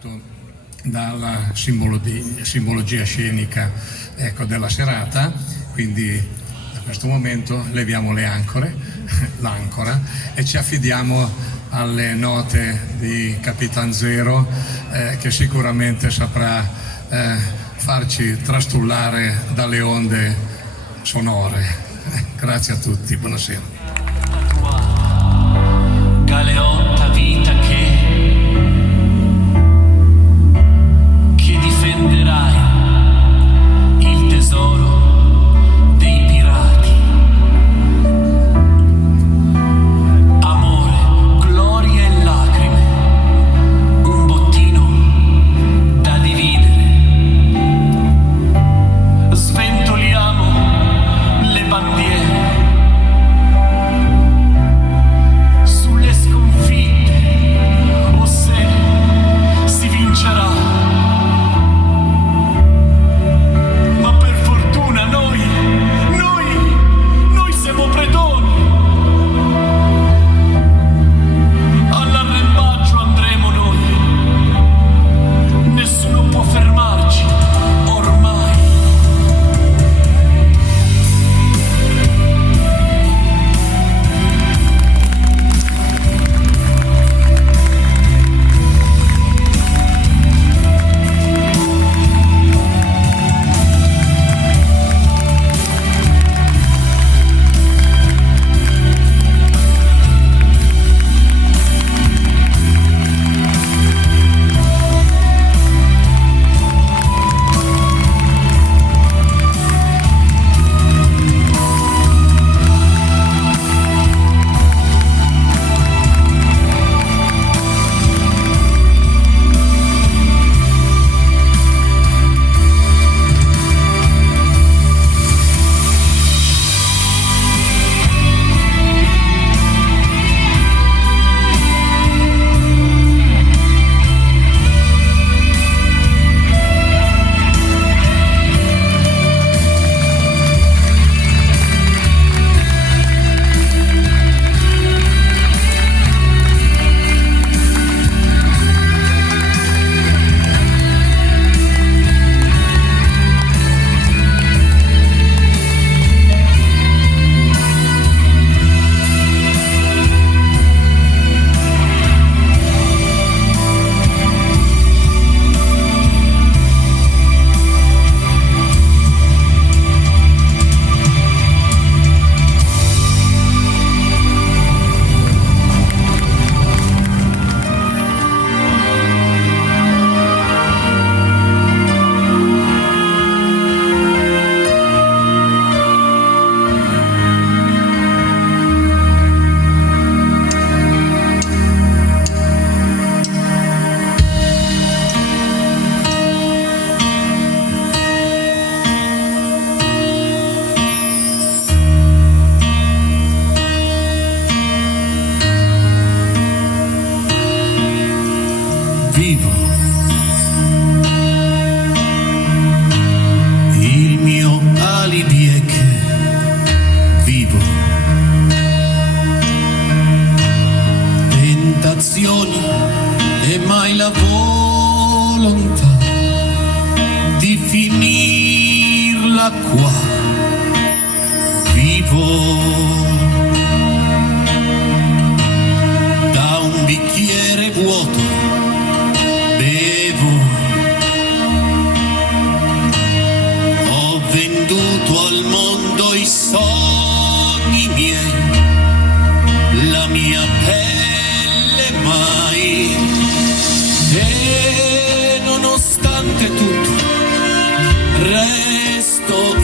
tratto dalla simbologia scenica, ecco, della serata, quindi da questo momento leviamo le ancore, l'ancora, e ci affidiamo alle note di Capitan Zero, che sicuramente saprà farci trastullare dalle onde sonore. Grazie a tutti, buonasera. Galeotta vita che difenderai il tesoro dei pirati. Amore, gloria e lacrime, un bottino da dividere. Sventoliamo le bandiere sulle sconfitte, o se si vincerà. Ma per fortuna noi siamo predoni. All'arrembaggio andremo noi, nessuno può fermarci ormai. Vivo, il mio alibi è che vivo. Tentazioni e mai la volontà di finirla qua. Vivo da un bicchiere vuoto. Bevo, ho venduto al mondo i sogni miei, la mia pelle mai, e nonostante tutto resto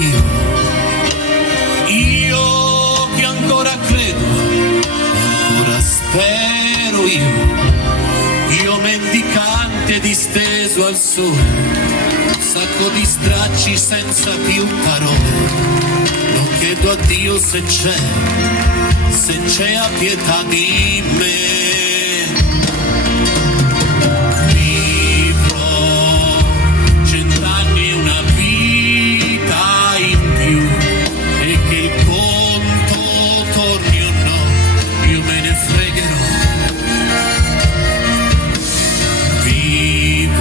io che ancora credo, ancora spero io mendicante disteso al sole, sacco di stracci senza più parole. Non chiedo a Dio se c'è a pietà di me. Vivrò 100 anni e una vita in più, e che il conto torni o no, io me ne fregherò. Vivrò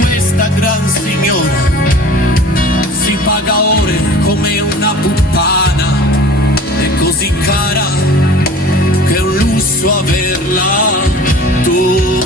questa gran signora si paga ore come una puttana, è così cara che è un lusso averla tu.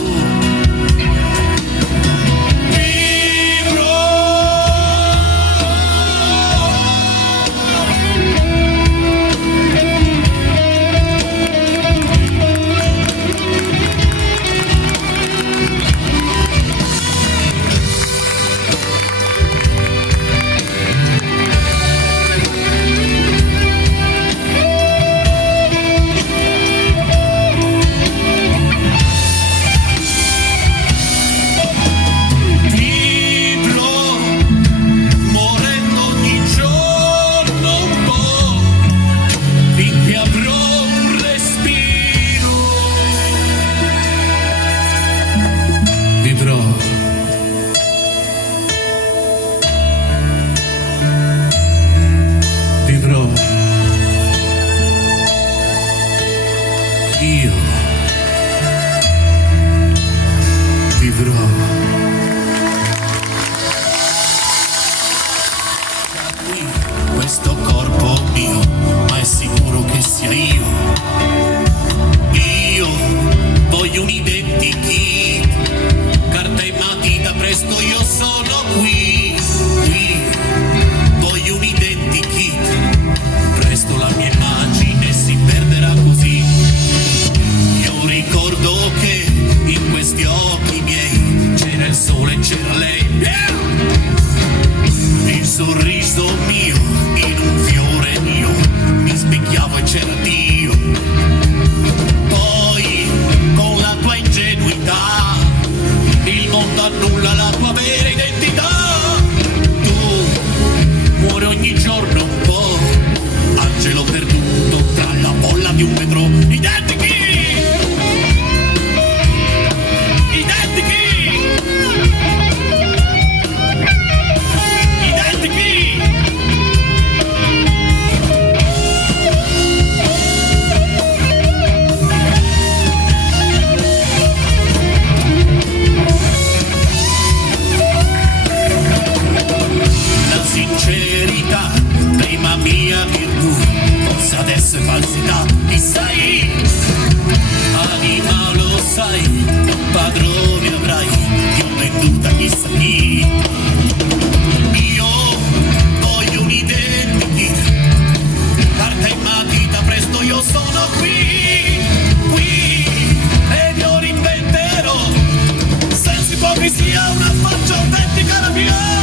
Questo corpo mio, ma è sicuro che sia io. Io voglio un identikit, carta e matita, presto io sono qui. Voglio un identikit, presto la mia immagine si perderà così. Io ricordo che in questi occhi miei c'era il sole e c'era lei. Il sorriso mio in un fiore mio, mi specchiavo e c'era Dio. Poi con la tua ingenuità il mondo annulla la tua vera identità. Tu muori ogni giorno un po', angelo perduto tra la bolla di un metro. Identikit! Sincerità, prima mia virtù, forse adesso è falsità, chi sei? Anima lo sai, un padrone avrai, ti ho venduta chissà chi. Io voglio un identikit, carta e matita, presto io sono qui, e io rinventerò, senza ipocrisia, una faccia autentica la mia.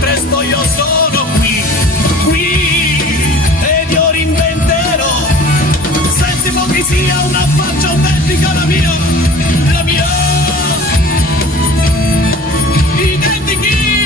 Presto io sono qui, ed io rinventerò, senza ipocrisia, una faccia autentica la mia identikit.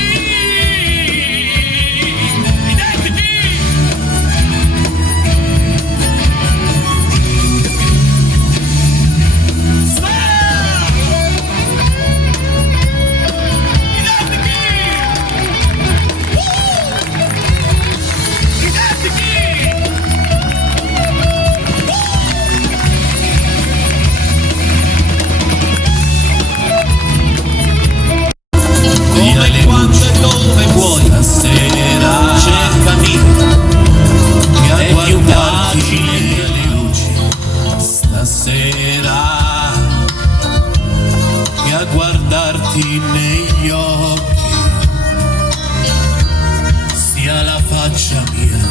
Dove vuoi stasera, cercami e guardarti nelle luci stasera, e a guardarti negli occhi, sia la faccia mia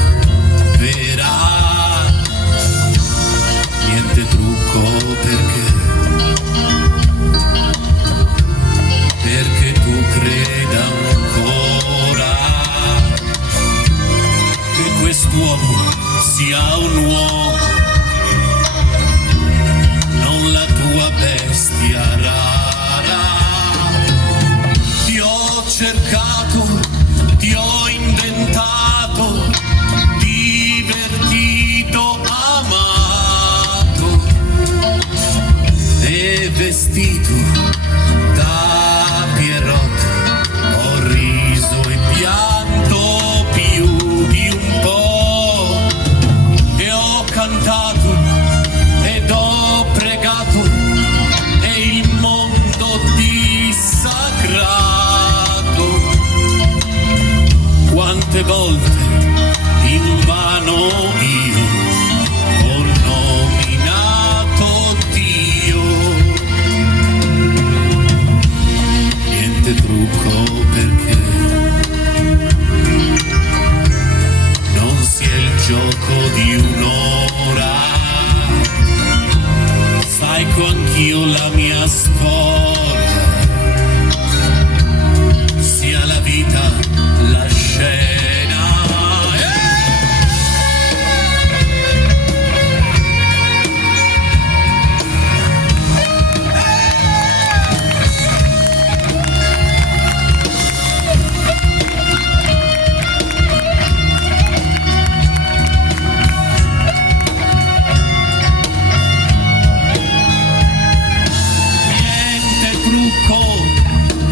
vera, niente trucco perché tu creda ancora che quest'uomo sia un uomo, non la tua bestia rara. Ti ho cercato, ti ho inventato, divertito, amato, vestito da Pierrot, ho riso e pianto più di un po', e ho cantato ed ho pregato, e il mondo dissacrato. Quante volte invano io ho nominato Dio. Niente trucco, perché non sia il gioco di un'ora. Sai che anch'io la mia storia, sia la vita, la scena.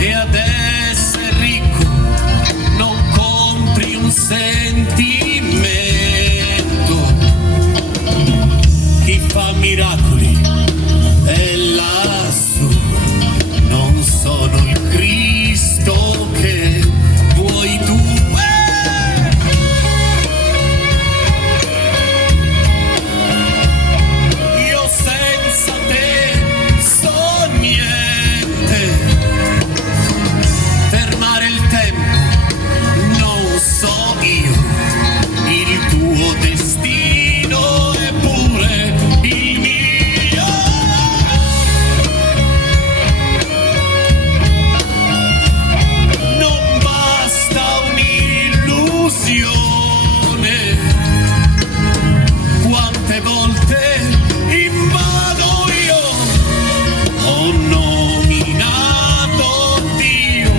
E ad essere ricco non compri un sentimento. Chi fa miracoli è lassù, non sono il Cristo che vuoi tu. Io senza te so niente. Fermare il tempo non so io, il tuo destino è pure il mio. Non basta un'illusione, quante volte invado io, ho nominato Dio.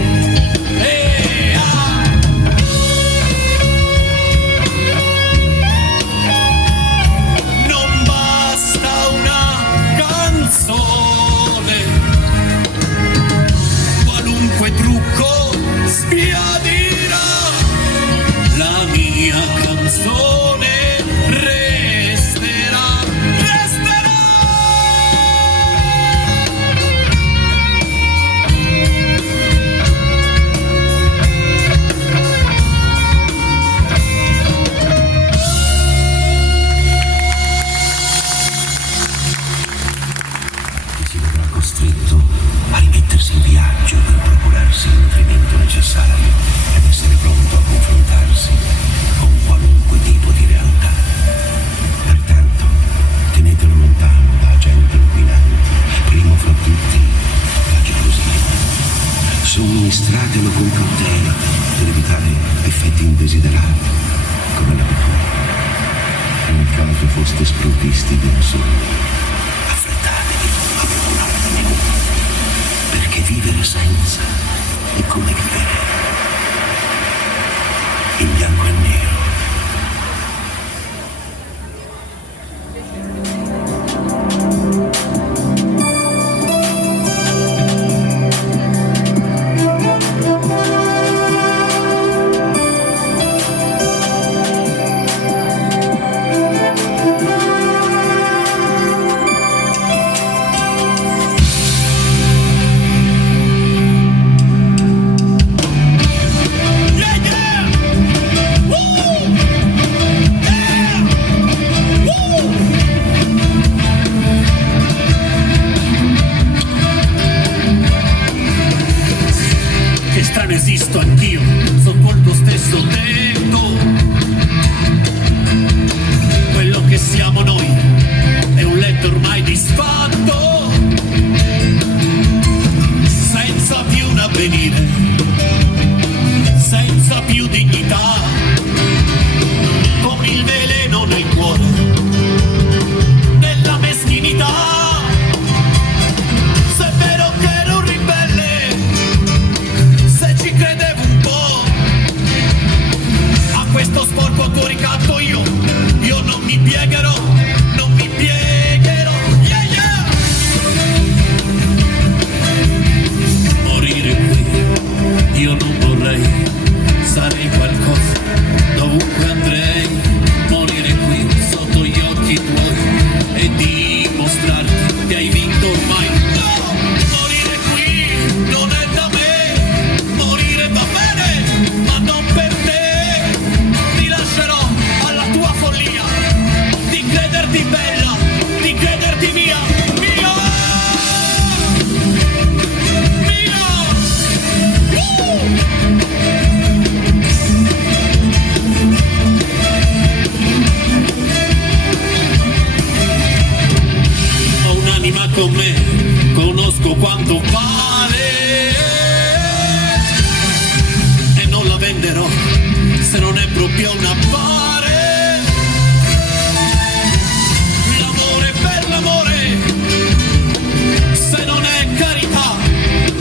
Non basta una canzone, qualunque trucco sbiadirà, la mia canzone resterà, resterà. Si vedrà costretto a rimettersi in viaggio per procurarsi il nutrimento necessario ed essere pronto a confrontarsi con qualunque tipo di realtà. Pertanto tenetelo lontano da agenti inquinanti, primo fra tutti la gelosia. Somministratelo con cautela per evitare effetti indesiderati, come l'abitudine. Nel caso foste sprovvisti di un sogno, perché vivere senza è come vivere in bianco e nero. ormai. No, morire qui non è da me, morire va bene, ma non per te. Ti lascerò alla tua follia, di crederti bella, di crederti mia, mia. Ho un'anima con me, conosco quanto vale e non la venderò se non è proprio un affare. L'amore per l'amore, se non è carità,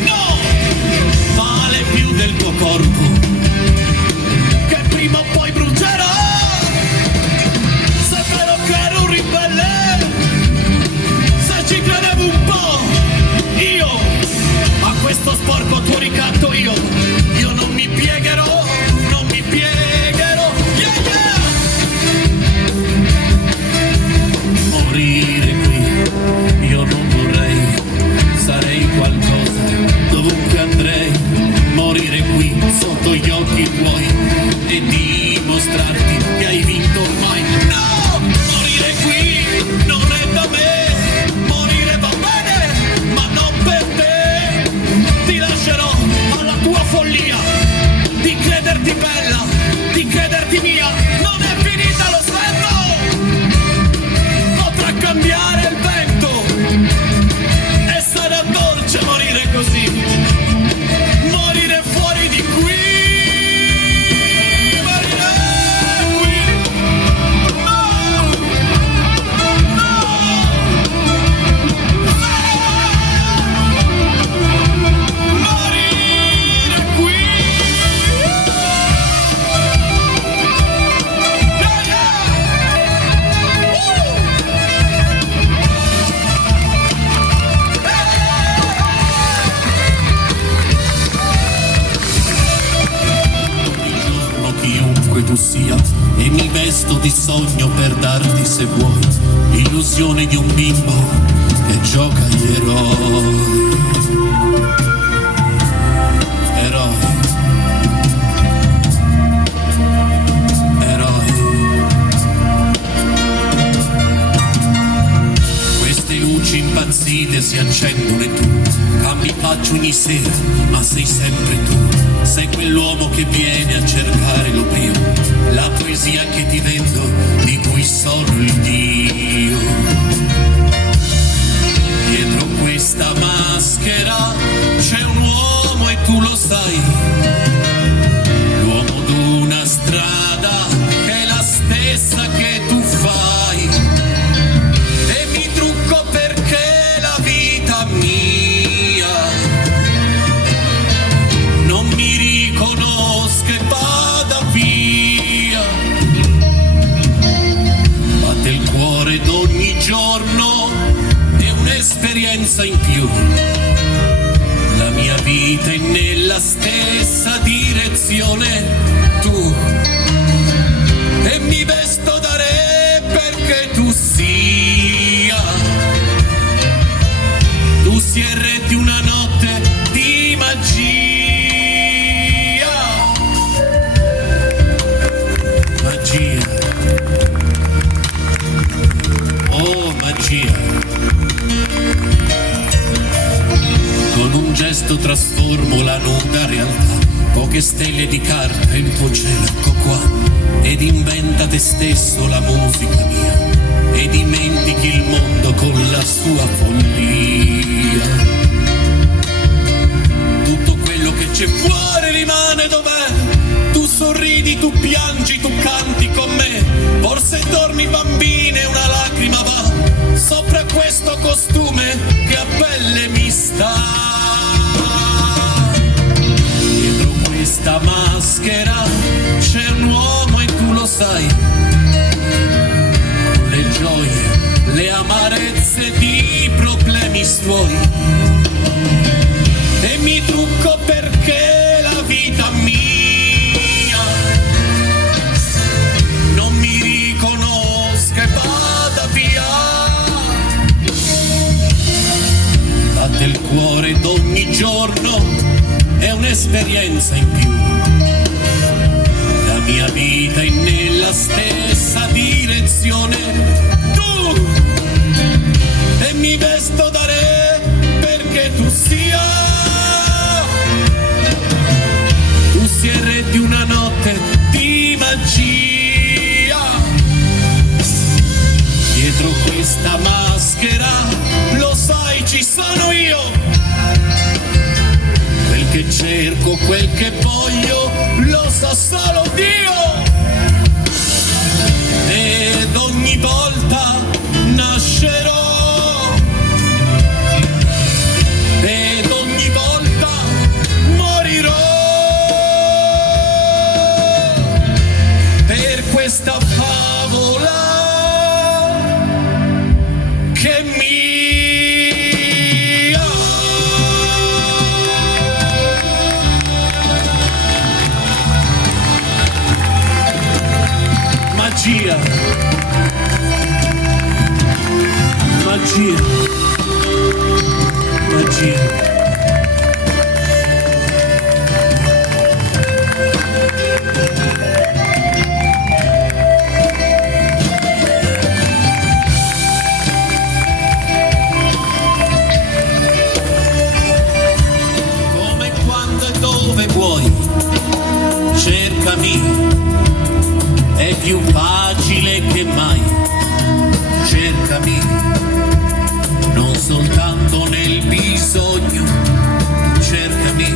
no, vale più del tuo corpo che prima o poi brucerà. Se è vero che ero un ribelle, se ci credevo un po', io a questo sporco tuo ricatto io non mi piegherò, non mi piegherò, yeah, yeah! Morire qui io non vorrei, sarei qualcosa dovunque andrei. Morire qui sotto gli occhi tuoi e dimostrarti che hai vinto ormai. No, morire qui non è da me, morire va bene, ma non per te. Ti lascerò alla tua follia, di crederti bella, di crederti mia. Non è finita, lo sento, potrà cambiare il vento e sarà dolce morire così, morire fuori di qui. Tu sia e mi vesto di sogno per darti, se vuoi, l'illusione di un bimbo che gioca agli eroi. Eroi, eroi. Queste luci impazzite si accendono e tu cambi faccia ogni sera, ma sei sempre tu. Sei quell'uomo che viene a cercare l'oblio, la poesia che ti vendo, di cui sono il Dio. Dietro questa maschera c'è un uomo e tu lo sai, l'uomo d'una strada che è la stessa che tu fai. E mi trucco perché la vita mia non mi riconosca e vada via. Batte il cuore d'ogni giorno, è un'esperienza in più. La mia vita è nella stessa direzione, tu. E mi vesto da re perché tu sia il re di una notte di magia. Magia, oh magia. Con un gesto trasformo la nuda realtà, poche stelle di carta il tuo cielo, ecco qua. Ed inventa te stesso la musica mia, e dimentichi il mondo con la sua follia. Tutto quello che c'è fuori rimane dov'è. Tu sorridi, tu piangi, tu canti con me. Forse dormi bambine, una lacrima va sopra questo costume che a pelle mi sta. Dietro questa maschera c'è un uomo e tu lo sai, le gioie, le amarezze di problemi suoi. E mi trucco perché la vita mia non mi riconosca e vada via. cuore d'ogni giorno è un'esperienza in più. La mia vita è nella stessa direzione, tu, e mi vesto da re perché tu sia il re di una notte di magia. Dietro questa maschera, lo sai, ci sono io, quel che cerco, quel che voglio, lo sa solo Dio. Ed ogni volta nascerò, ed ogni volta morirò per questa favola che mi magia, magia, magia. Come, quando e dove vuoi, cercami, è più facile che mai. Cercami, non soltanto nel bisogno, cercami,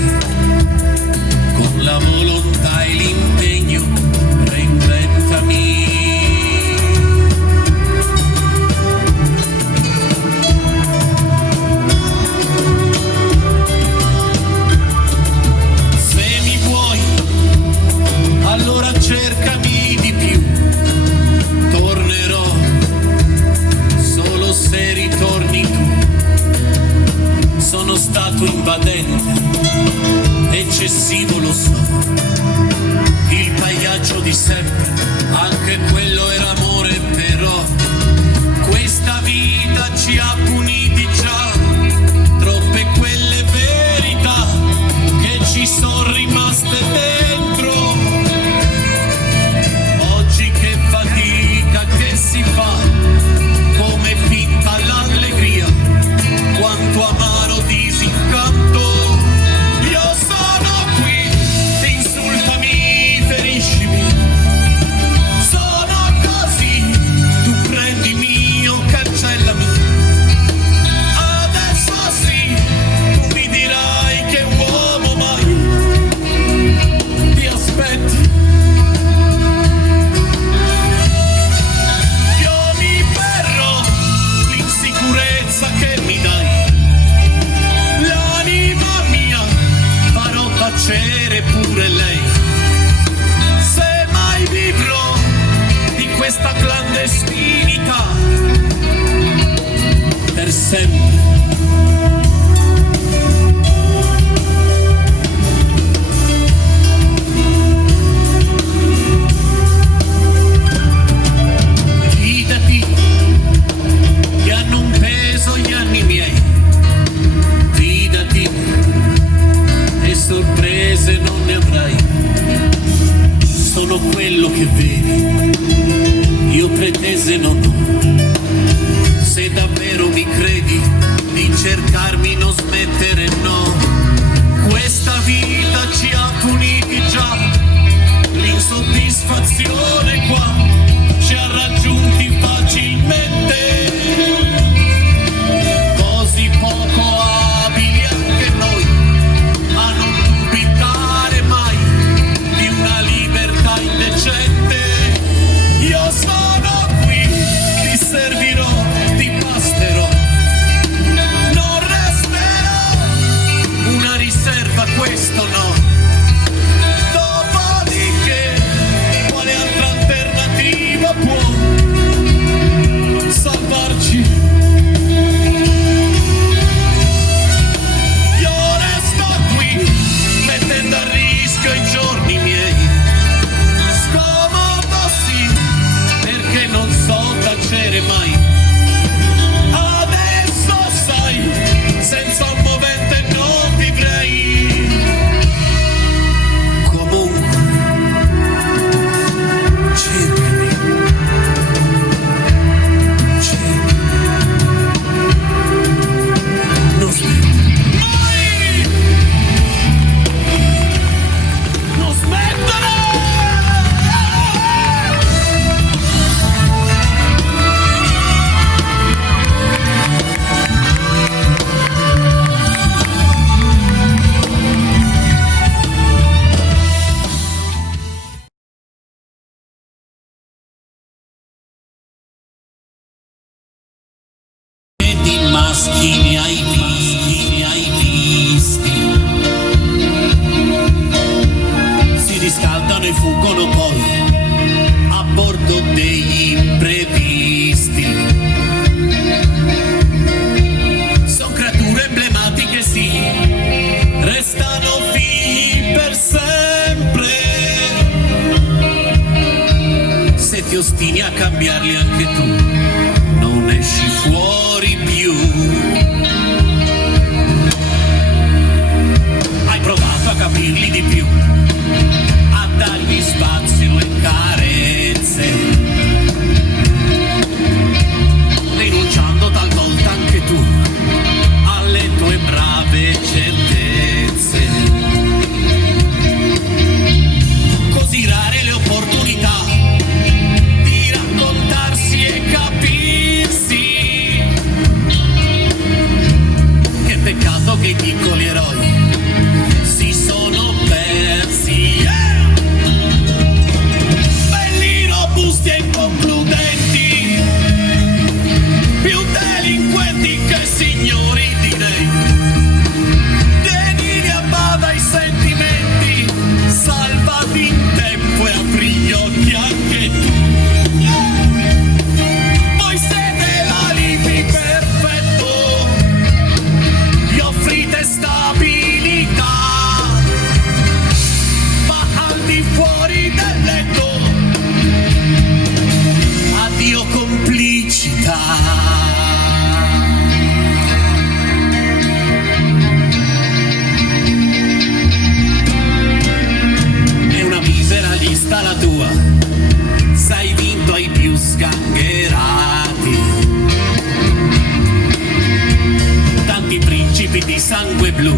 con la volontà e l'impegno, reinventami. Se mi vuoi, allora cercami di più. Tornerò solo se ritorni tu. Sono stato invadente, eccessivo lo so, il pagliaccio di sempre, anche quello era amore, però questa vita ci ha puniti già, troppe quelle verità che ci sono rimaste dentro. Oggi che fatica che si fa, come finta l'allegria, quanto amaro disincanto. Io sono qui, insultami, feriscimi, sono così, tu prendimi o cancellami. Adesso sì, tu mi dirai che uomo mai ti aspetti. Che mi dai, l'anima mia farò tacere pure lei, se mai vivrò di questa clandestinità per sempre. Fidati che hanno un peso gli anni miei, fidati e sorprese non ne avrai. Sono quello che vedi, io pretese non ho. Se davvero mi credi, di cercarmi non smettere, no. Questa vita ci ha puniti già, l'insoddisfazione qua ci ha raggiunti facilmente. Così poco abili anche noi a non dubitare mai di una libertà indecente. Io sono qui, ti servirò, ti basterò, non resterò t'ostini a cambiarli anche tu, non esci fuori più. Hai provato a capirli di più, a dargli spazio e carezze, rinunciando talvolta anche tu alle tue brave certezze. Così rare le opportunità di raccontarsi e capirsi. Che peccato che i piccoli eroi si sono persi. Yeah! Belli, robusti e inconcludenti, più delinquenti che signori, direi. Tienili a bada i sentimenti, salvati in tempo e apri gli occhi anche tu. Voi siete l'alibi perfetto, gli offrite stabilità, ma al di fuori del letto addio complicità. Lista la tua, sei vinto ai più sgangherati, tanti principi di sangue blu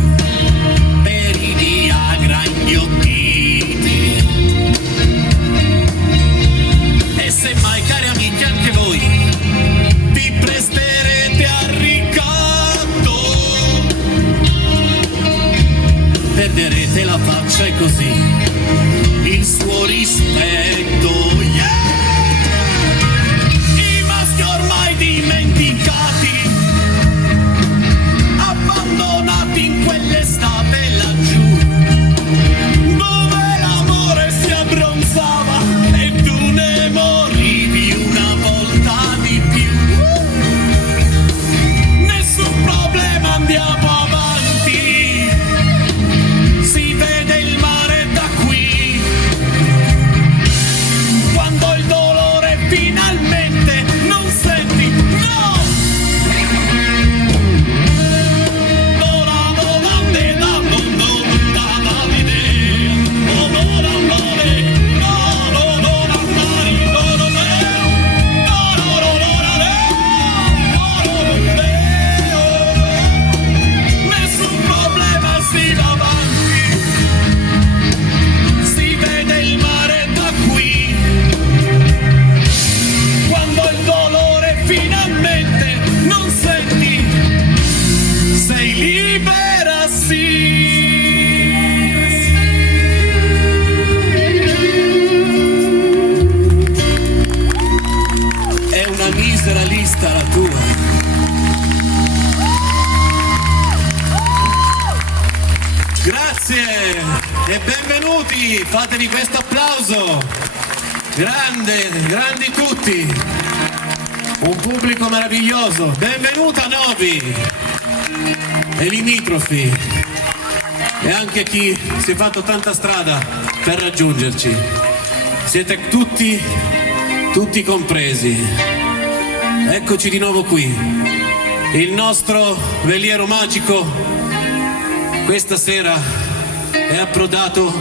per i Viagra inghiottiti. E se mai, cari amici, anche voi vi presterete al ricatto, perderete la faccia e così il suo rispetto. Yeah! I maschi ormai dimenticati, abbandonati in quell'estate laggiù, dove l'amore si abbronzava e tu ne morivi una volta di più. Nessun problema, andiamo avanti, si vede il mare da qui. Quando il dolore finalmente non senti, no! Nessun problema, si va avanti, si vede il mare da qui. Quando il dolore finalmente non senti, sei libera, sì. È una misera lista la tua. Grazie e benvenuti, fatevi questo applauso. Grandi tutti, un pubblico meraviglioso. Benvenuta Novi e limitrofi e anche chi si è fatto tanta strada per raggiungerci. Siete tutti compresi. Eccoci di nuovo qui. Il nostro veliero magico questa sera è approdato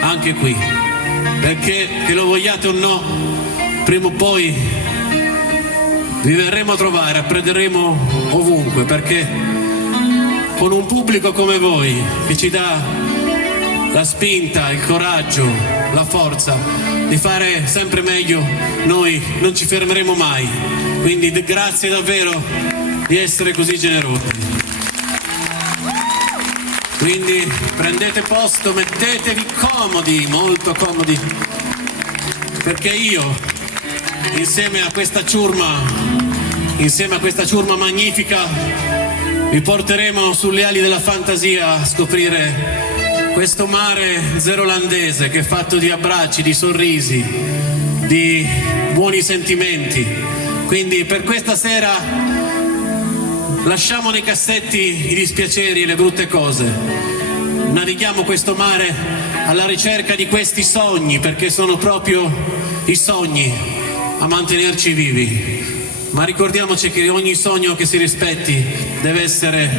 anche qui, perché che lo vogliate o no, prima o poi vi verremo a trovare, apprenderemo ovunque, perché con un pubblico come voi che ci dà la spinta, il coraggio, la forza di fare sempre meglio, noi non ci fermeremo mai. Quindi grazie davvero di essere così generosi. Quindi prendete posto, mettetevi comodi, molto comodi, perché io, insieme a questa ciurma magnifica, vi porteremo sulle ali della fantasia a scoprire questo mare zerolandese che è fatto di abbracci, di sorrisi, di buoni sentimenti. Quindi per questa sera lasciamo nei cassetti i dispiaceri e le brutte cose, navighiamo questo mare alla ricerca di questi sogni, perché sono proprio i sogni a mantenerci vivi, ma ricordiamoci che ogni sogno che si rispetti deve essere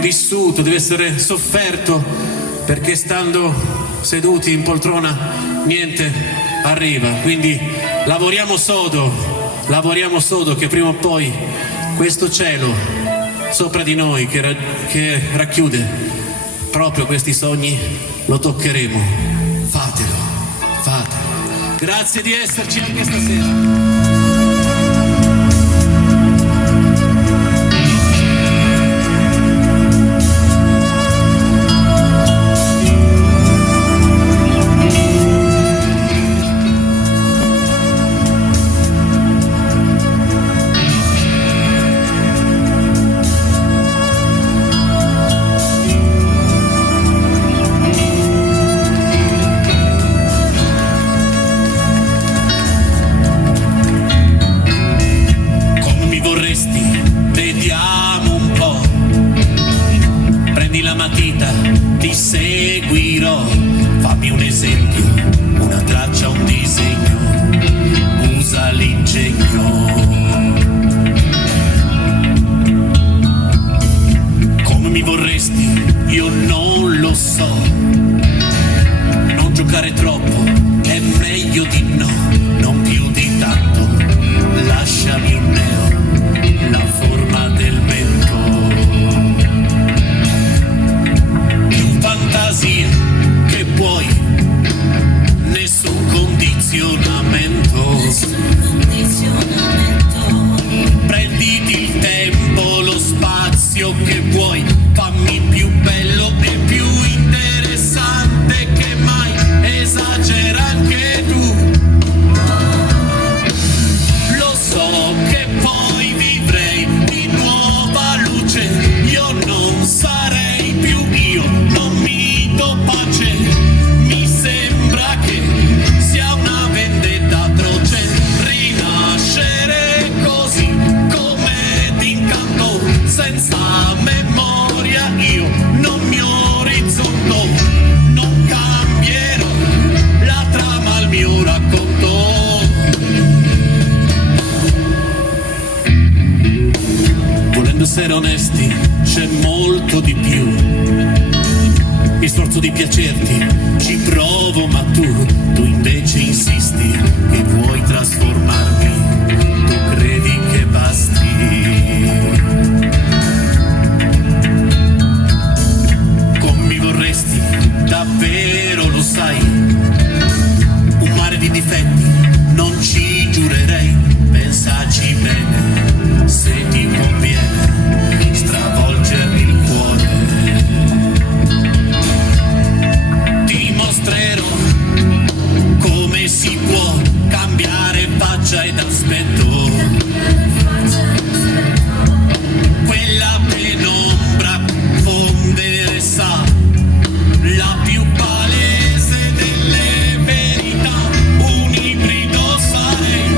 vissuto, deve essere sofferto, perché stando seduti in poltrona niente arriva. Quindi lavoriamo sodo, che prima o poi questo cielo sopra di noi che racchiude proprio questi sogni lo toccheremo. Fatelo. Grazie di esserci anche stasera. Vediamo un po', prendi la matita, ti seguirò, fammi un esempio, una traccia, un disegno, usa l'ingegno. Come mi vorresti, io non lo so, non giocare troppo, è meglio di no, non più di tanto, lasciami un neo, la forma del vento, più fantasia che puoi, nessun condizionamento. Prenditi il tempo, lo spazio che vuoi, fammi più bello e più interessante che mai, esagera anche tu. Lo so che poi vivrei di nuova luce, io non sarei più io, non mi do pace, mi sembra che sia una vendetta atroce, rinascere così come d'incanto, senza memoria io non mi orizzonto, non cambierò la trama al mio racconto. Volendo essere onesti, c'è molto di più. Mi sforzo di piacerti, ci provo, ma tu invece insisti che vuoi trasformarmi, tu credi che basti. Come mi vorresti, davvero lo sai, un mare di difetti, non ci giurerei, pensaci bene, se ti conviene stravolgermi il cuore. Ti mostrerò come si può cambiare faccia ed aspetto, quella penombra fondere sa, la più palese delle verità, un ibrido sarei,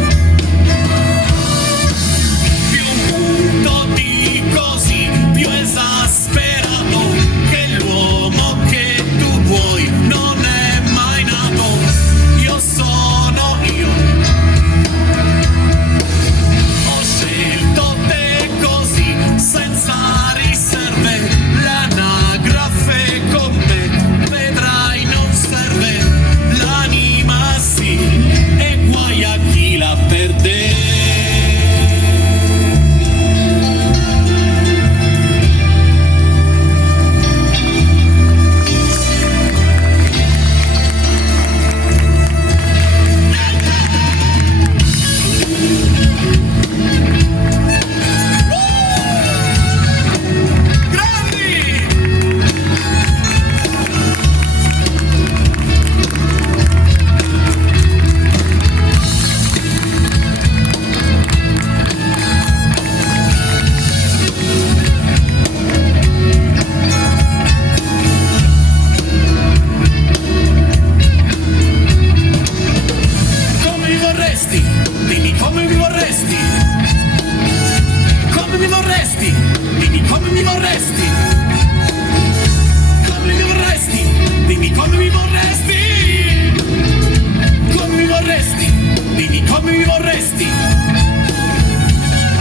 più muto di così, più esasperato, che l'uomo che tu vuoi non è mai nato, io sono io, ho scelto te così, senza riserve, l'anagrafe con te, vedrai non serve, l'anima sì, e guai a chi la perde. Come mi vorresti? Dimmi come mi vorresti? Come mi vorresti? Dimmi come mi vorresti? Come mi vorresti? Dimmi come mi vorresti? Come dimmi come mi vorresti,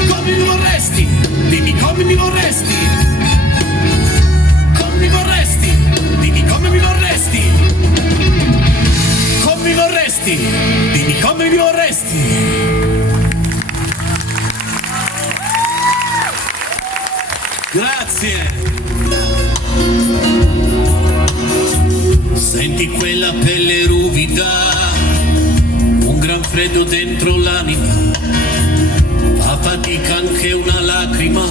come mi vorresti, dimmi come mi vorresti, come mi vorresti, dimmi come mi vorresti, come mi vorresti, dimmi come mi vorresti. Grazie. Senti quella pelle ruvida, un gran freddo dentro l'anima, fa fatica anche una lacrima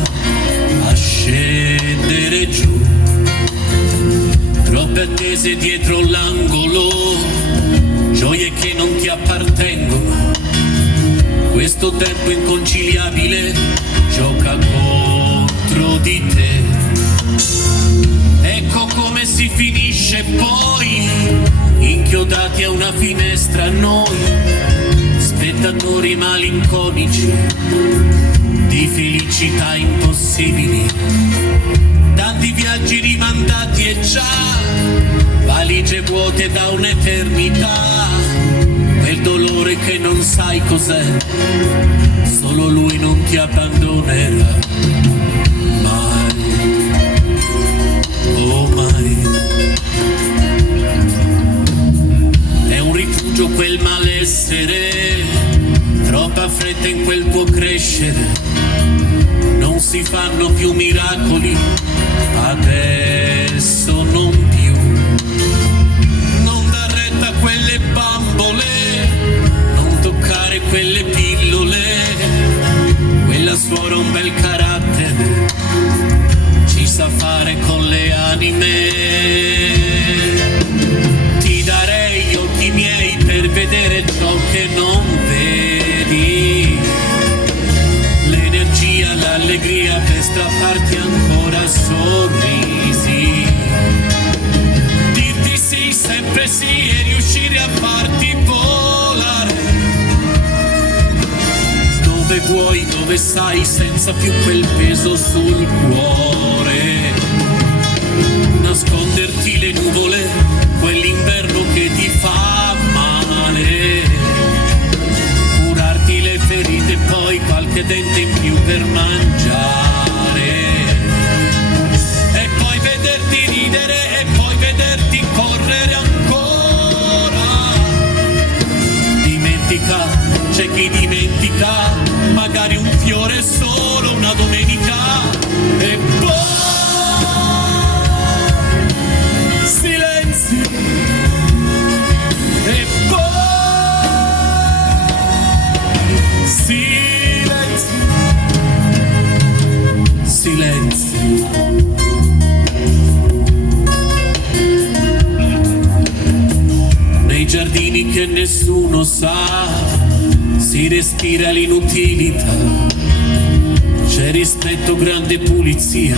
a scendere giù, troppe attese dietro l'angolo, gioie che non ti appartengono, questo tempo inconciliabile gioca contro di te. Ecco come si finisce poi, inchiodati a una finestra noi, spettatori malinconici di felicità impossibili, tanti viaggi rimandati e già valigie vuote da un'eternità, quel dolore che non sai cos'è, solo lui non ti abbandonerà mai, oh mai. È un rifugio quel malessere, troppa fretta in quel tuo crescere, non si fanno più miracoli, adesso non più, non dar retta a quelle bambole, non toccare quelle pillole, quella suora un bel carattere, ci sa fare con le anime. Ti darei occhi miei per vedere ciò che non vedi, l'energia, l'allegria per strapparti ancora sorrisi, dirti sì, sempre sì e riuscire a farti volare dove vuoi, dove sai, senza più quel peso sul cuore, nasconderti le nuvole, quell'inverno che ti fa male, curarti le ferite, poi qualche dente in più per mangiare, e poi vederti ridere e poi vederti correre ancora. Dimentica, c'è chi dimentica, magari un fiore solo una domenica, e poi silenzio, e poi silenzio, silenzio. Nei giardini che nessuno sa, si respira l'inutilità, c'è rispetto, grande pulizia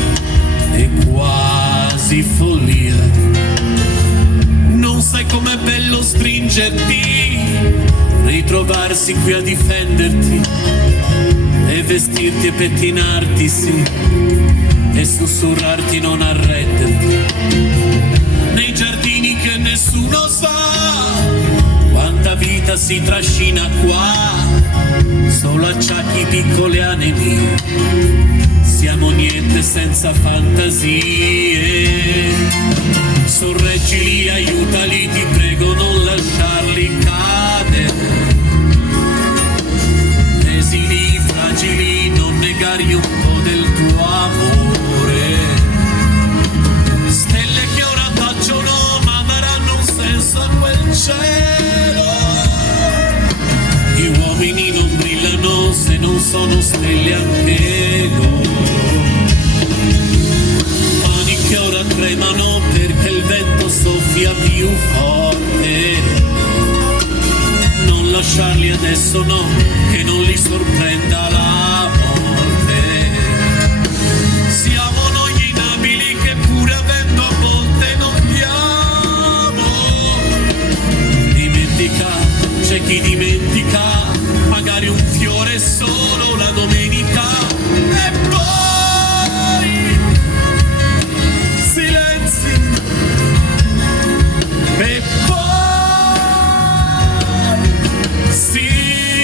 e quasi follia. Non sai com'è bello stringerti, ritrovarsi qui a difenderti e vestirti e pettinarti, sì, e sussurrarti non arrenderti. Nei giardini che nessuno sa, quanta vita si trascina qua, solo acciacchi, piccole anemie, siamo niente senza fantasie. Sorreggili, aiutali, ti prego non lasciarli cadere, esili, fragili, non negargli un po' del tuo amore, stelle che ora tacciono ma daranno un senso a quel cielo. Gli uomini non brillano se non sono stelle anche loro, mani che ora tremano perché il vento soffia più forte. Non lasciarli adesso, no, che non li sorprenda la morte. Siamo noi gli inabili che pure avendo a volte non diamo. Dimentica, c'è chi dimentica, magari un fiore solo la domenica, e poi silenzi, e poi silenzio.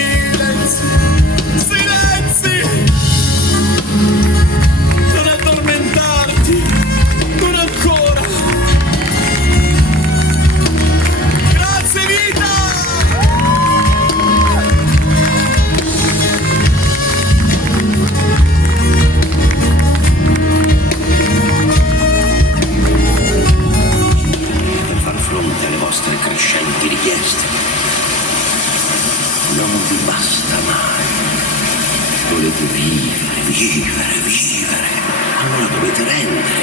vivere. Allora dovete rendere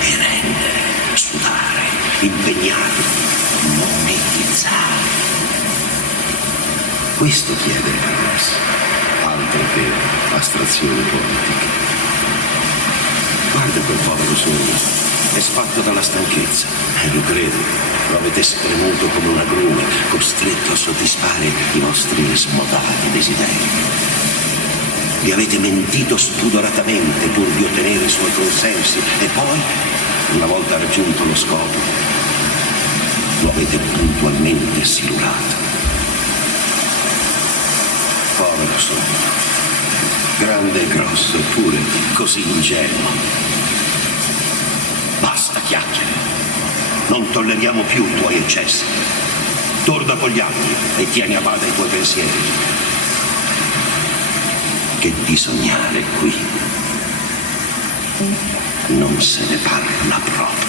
e rendere, sudare, impegnarvi, monetizzare. Questo chiede Hermes, altro che astrazioni politiche. Guarda quel povero sogno, è sfatto dalla stanchezza, lo credo, lo avete spremuto come un agrume, costretto a soddisfare i vostri smodati desideri. Vi avete mentito spudoratamente pur di ottenere i suoi consensi e poi, una volta raggiunto lo scopo, lo avete puntualmente silurato. Povero sogno, grande e grosso eppure così ingenuo. Basta chiacchiere, non tolleriamo più i tuoi eccessi. Torna con gli altri e tieni a bada i tuoi pensieri. Che di sognare qui non se ne parla proprio.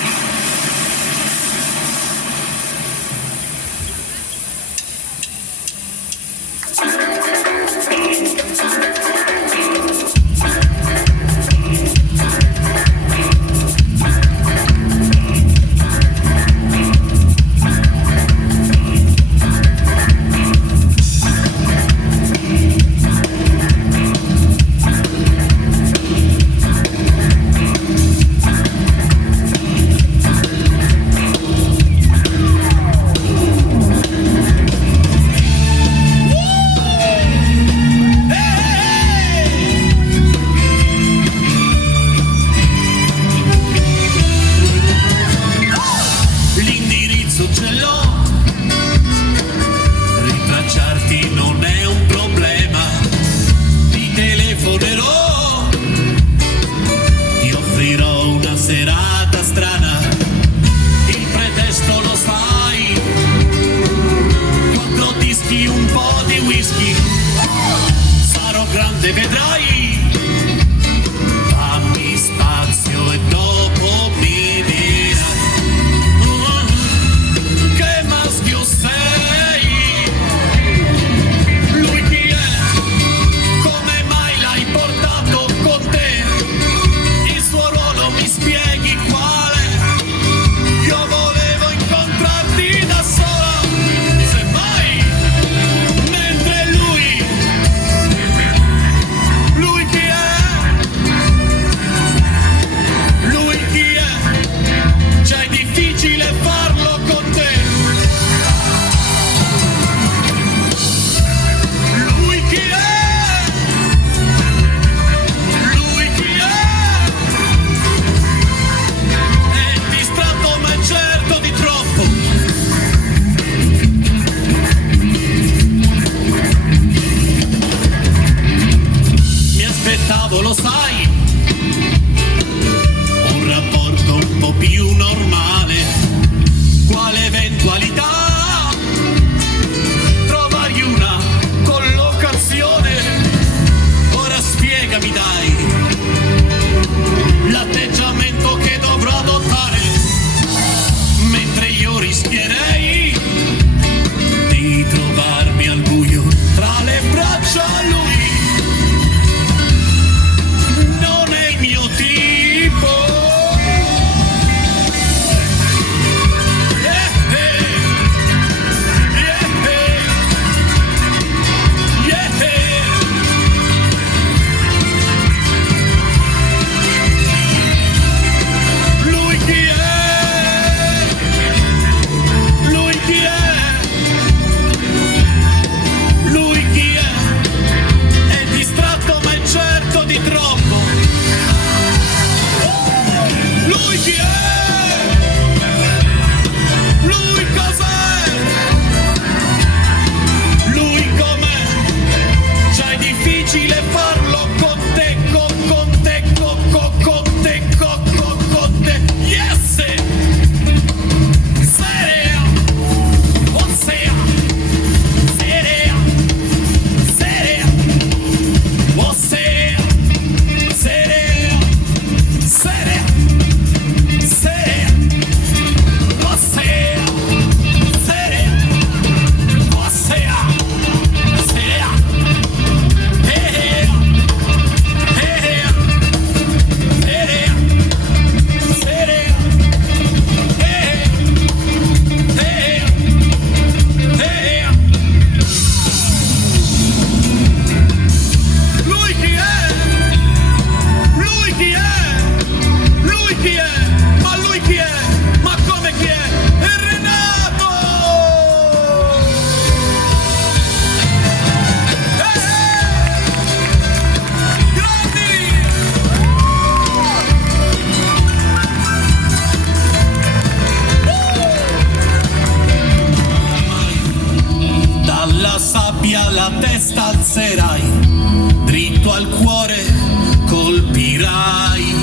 morirai,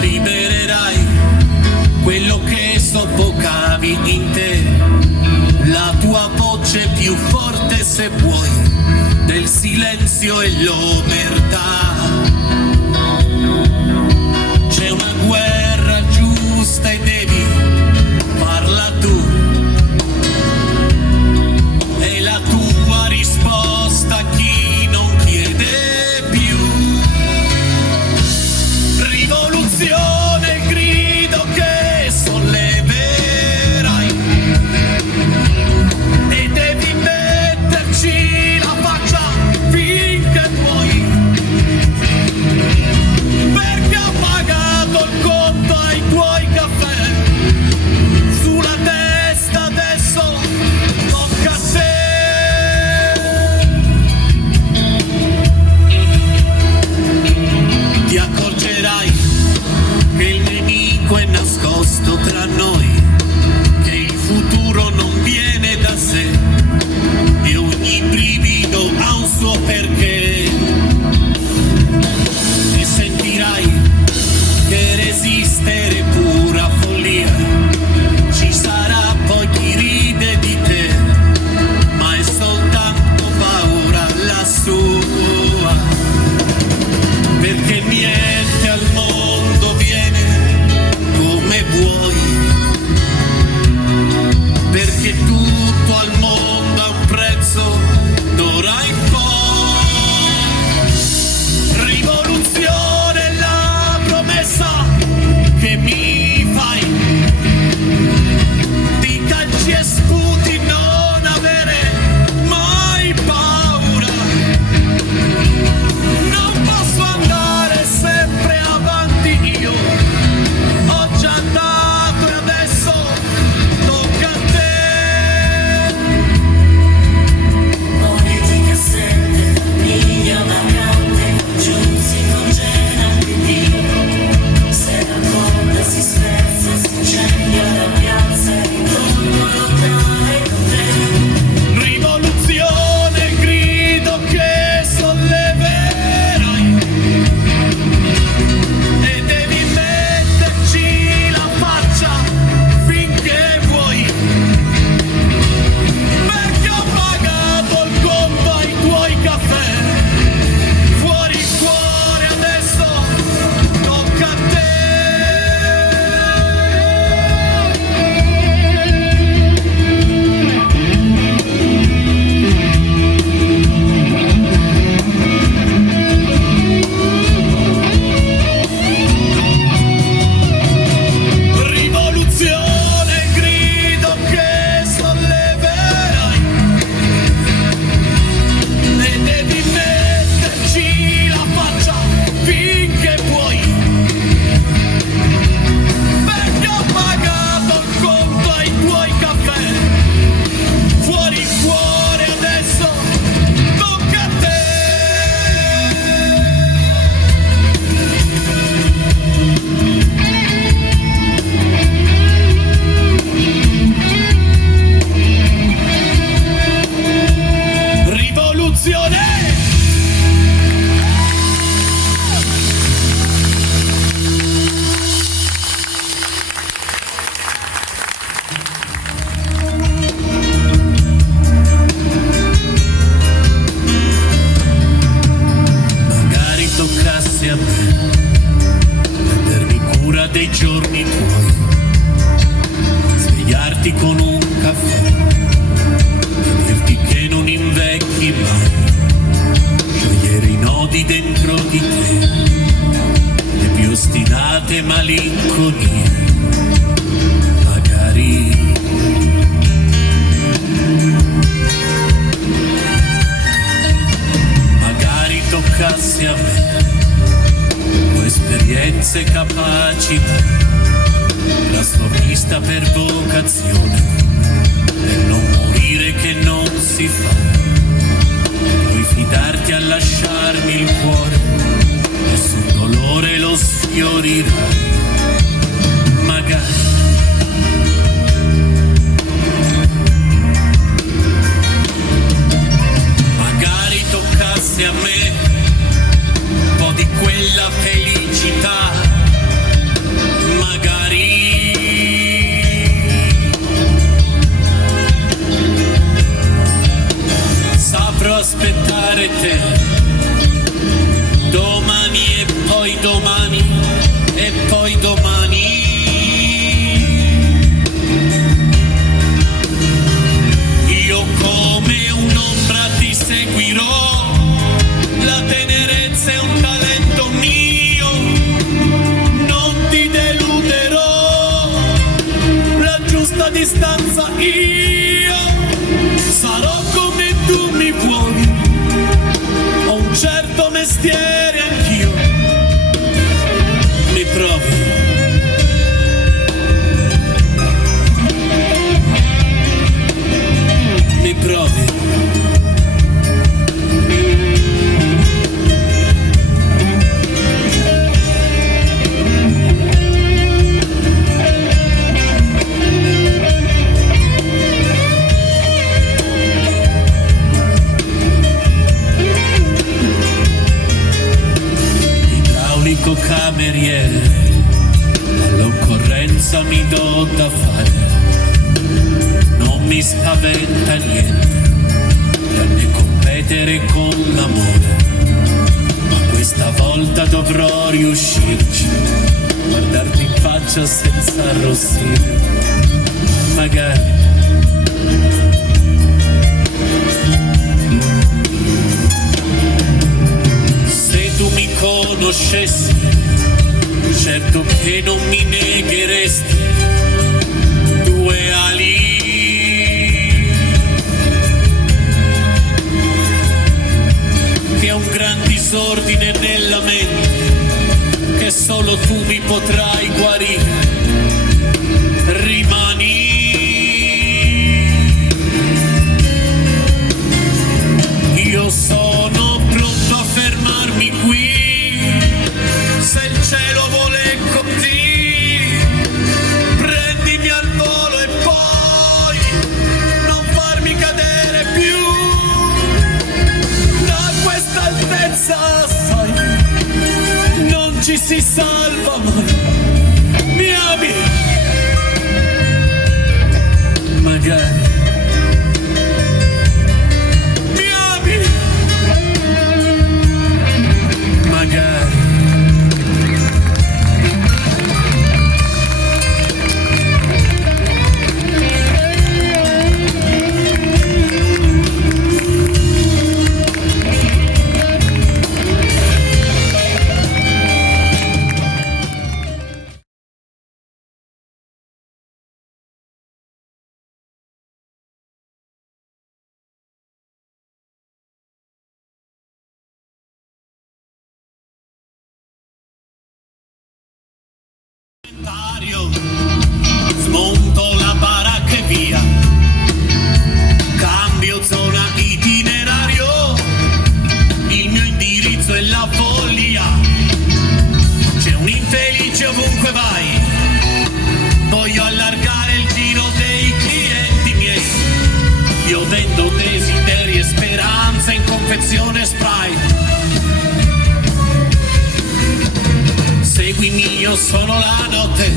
libererai quello che soffocavi in te, la tua voce più forte se vuoi, del silenzio e l'omertà. C'è una guerra giusta e devi farla tu, e la tua risposta a chi non chiede più. Rivoluzione, il grido che solleverai, e devi metterci la faccia finché puoi, perché ho pagato il conto ai tuoi caffè sulla testa, adesso tocca a te. Ti accorgerai che il nemico è nascosto tra noi, che il futuro non viene da sé e ogni brivido ha un suo perché, e sentirai che resistere è pura follia. Ci sarà poi chi ride di te, ma è soltanto paura la sua, perché niente al mondo viene come vuoi, perché tutto al mondo ha un prezzo d'ora in poi. Rivoluzione è la promessa che mi fai, di calci e sputi non avere mai paura. Non posso andare sempre avanti io, ho già dato e adesso tocca a te. Politica assente, famiglia vacante, giù si congela anche Dio. Se la moda si spezza, si incendia la piazza e ritorno a lottare con te. Rivoluzione, il grido che solleverai, e devi metterci la faccia finché vuoi, perché ho pagato il conto ai tuoi caffè, fuori il cuore, adesso tocca a te. Rivoluzione, il grido che solleverai, e devi metterci la faccia finché puoi, perché ho pagato il conto ai tuoi caffè, fuori il cuore, adesso tocca a te. Rivoluzione! Magari toccasse a me prendermi cura dei giorni tuoi, svegliarti con un caffè, dirti che non invecchi mai, sciogliere i nodi dentro di te, le più ostinate malinconie. Magari toccasse a me tue esperienze, capacità, trasformista per vocazione, per non morire che non si fa. Puoi fidarti a lasciarmi il cuore, nessun dolore lo sfiorirà. Magari toccasse a me un po' di distanza io sarò come tu mi vuoi, ho un certo mestiere anch'io, mi provi. Mi provi. Idraulico cameriere, all'occorrenza mi do da fare. Non mi spaventa niente, tranne competere con l'amore, ma questa volta dovrò riuscirci, guardarti in faccia senza arrossire, magari. Se tu mi conoscessi, certo che non mi negheresti due ali. Che è un gran disordine nella mente, che solo tu mi potrai guarire. Rimani. Io sono pronto a fermarmi qui, se il cielo vuole così. Prendimi al volo e poi non farmi cadere più da questa altezza, sai, non ci si salva mai. Mi ami? Magari. Mi ami? Magari. Smonto la baracca e via, cambio zona itinerario, il mio indirizzo è la follia. C'è un infelice ovunque vai, voglio allargare il giro dei clienti miei. Io vendo desideri e speranza in confezione spray. Seguimi, io sono la notte,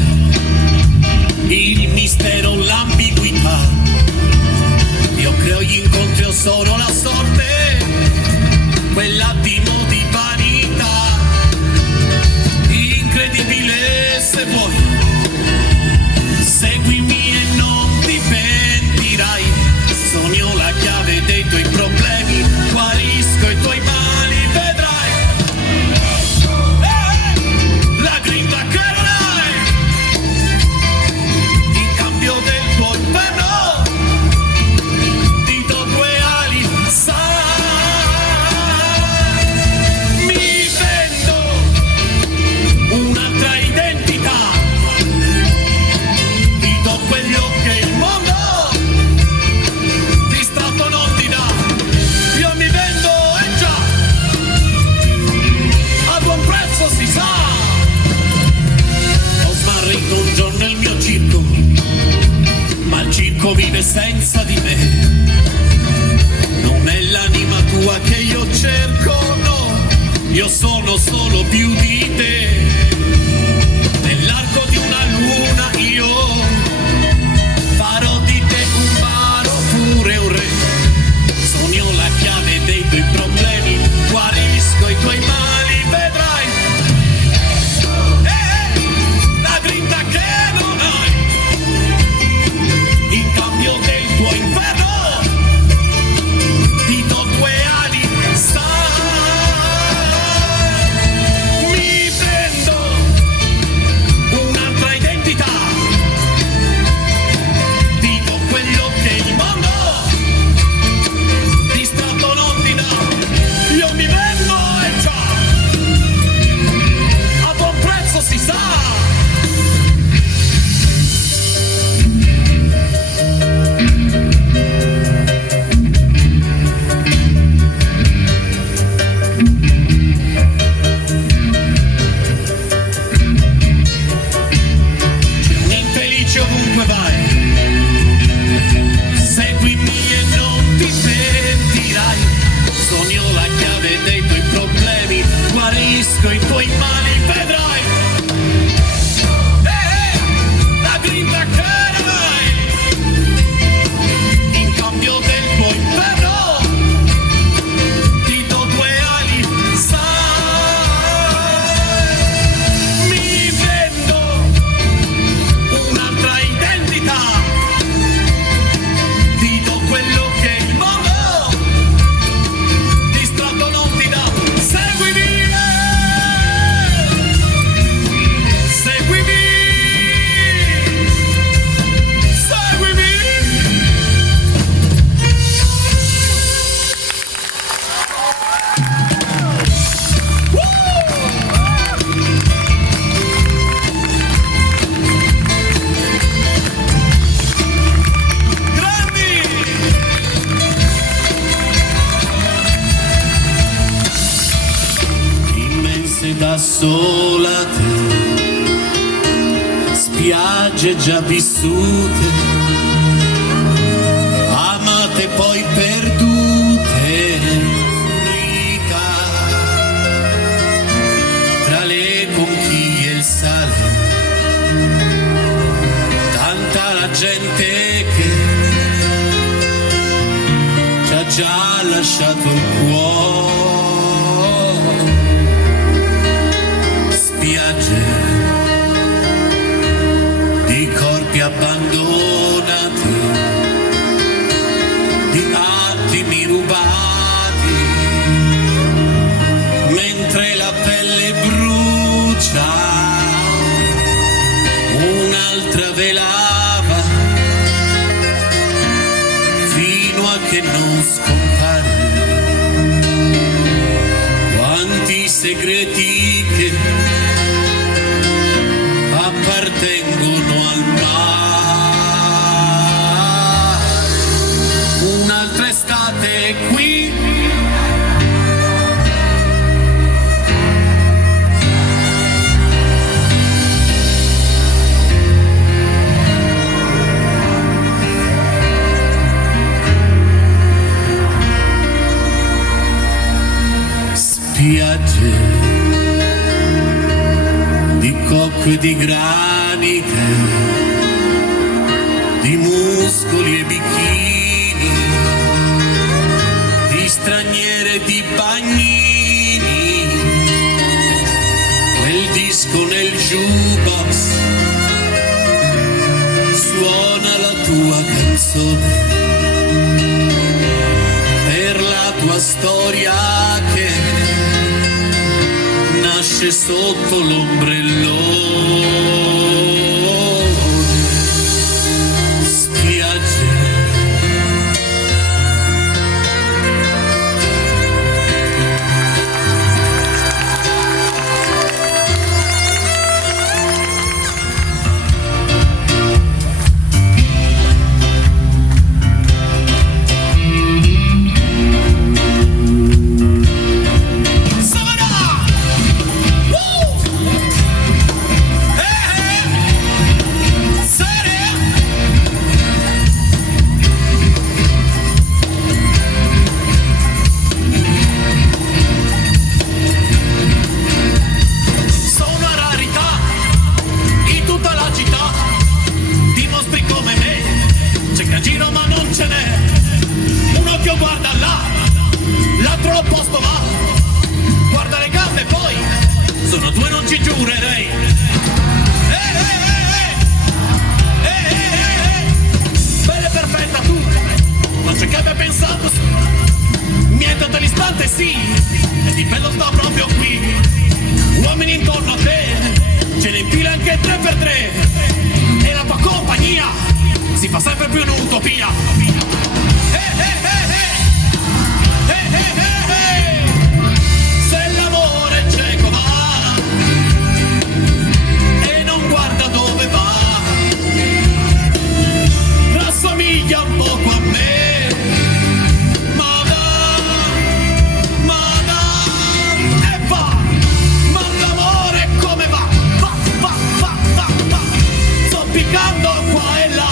il mistero, l'ambiguità. Io creo gli incontri, io sono la sorte, quell'attimo di vanità. Incredibile se vuoi, seguimi e non ti pentirai. Sogno la chiave dei tuoi problemi, guarisco i tuoi mali, vedrai. La grinta che non hai, in cambio del tuo inferno, ti do due ali, sai. Mi vendo un'altra identità, ti do quegli occhi e il mondo ti strappo non ti dà. Io mi vendo e già, a buon prezzo si sa. Ho smarrito un giorno il mio circo, ma il circo vive senza di me. Non è l'anima tua che io cerco, no, io sono solo più di te. Nell'arco di una luna io farò di te un baro, pure un re. Sogno la chiave dei tuoi problemi, guarisco i tuoi mali, vedrai. La grinta che non hai, in cambio del tuo inferno, ti do due ali, sai. Mi vedi Guarisco i tuoi mali, vedrai. La grinta che erai. In cambio del tuo impero ti do due ali, sai. Mi vendo un'altra identità. Ti do quello che il mondo distratto non ti dà. Seguimi, seguimi, seguimi. Grandi! Immense da sola te, spiagge già vissute, amate poi perdute, unita tra le conchiglie e il sale, tanta la gente che ci ha già lasciato il cuore, spiagge di corpi abbandonati, di attimi rubati, mentre la pelle brucia, un'altra velava, fino a che non scompare. Quanti segreti che appartengono al mare. Un'altra estate qui, spiagge di cocco e di granite, di muscoli e bikini, di straniere e di bagnini, quel disco nel jukebox suona la tua canzone, per la tua storia che nasce sotto l'ombrellone. Spiagge zoppicando qua e là,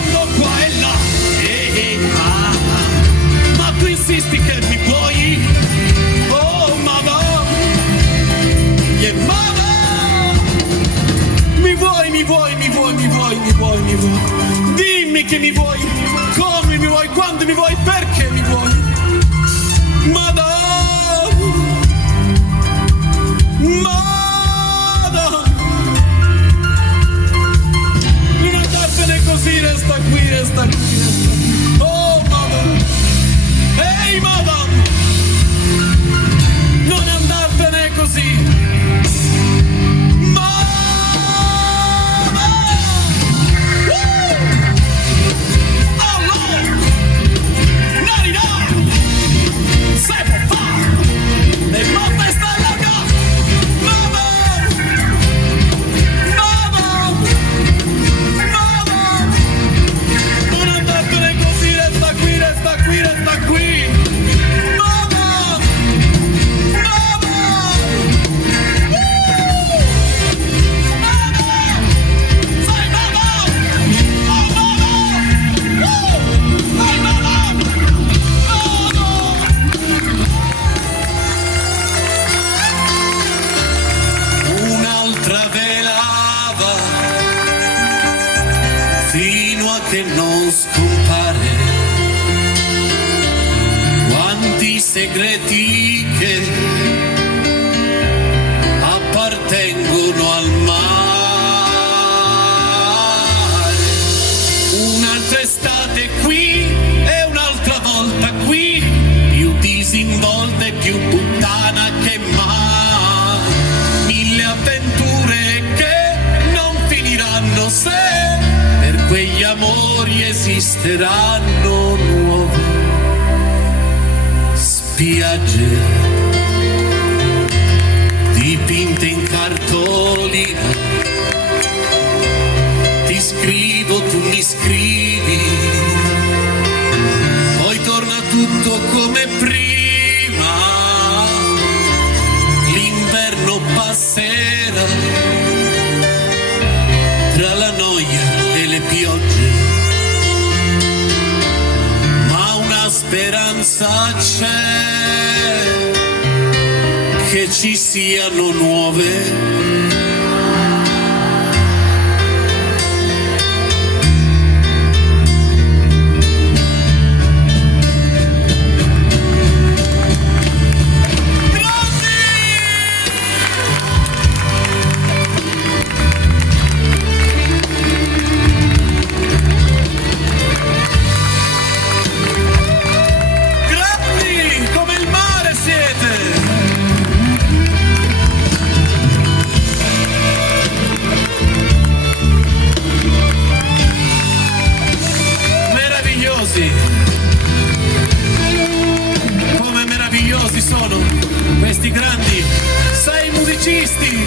andando qua e là, ma tu insisti che mi vuoi, oh madonna, yeah, madonna, mi vuoi, dimmi che mi vuoi, come mi vuoi, quando mi vuoi, perché mi vuoi, madonna, madonna, non andartene così, resta qui, oh madonna, ehi madonna, non andartene così. Fino a che non scompare, quanti segreti che appartengono al mare. Un'altra estate qui e un'altra volta qui, più disinvolta e più puttana che mai. Mille avventure che non finiranno se per quegli amori esisteranno nuove spiagge dipinte in cartolina. Ti scrivo, tu mi scrivi, poi torna tutto come prima. L'inverno passerà tra la noia e le piogge, ma una speranza c'è, che ci siano nuove. Come meravigliosi sono questi grandi 6 musicisti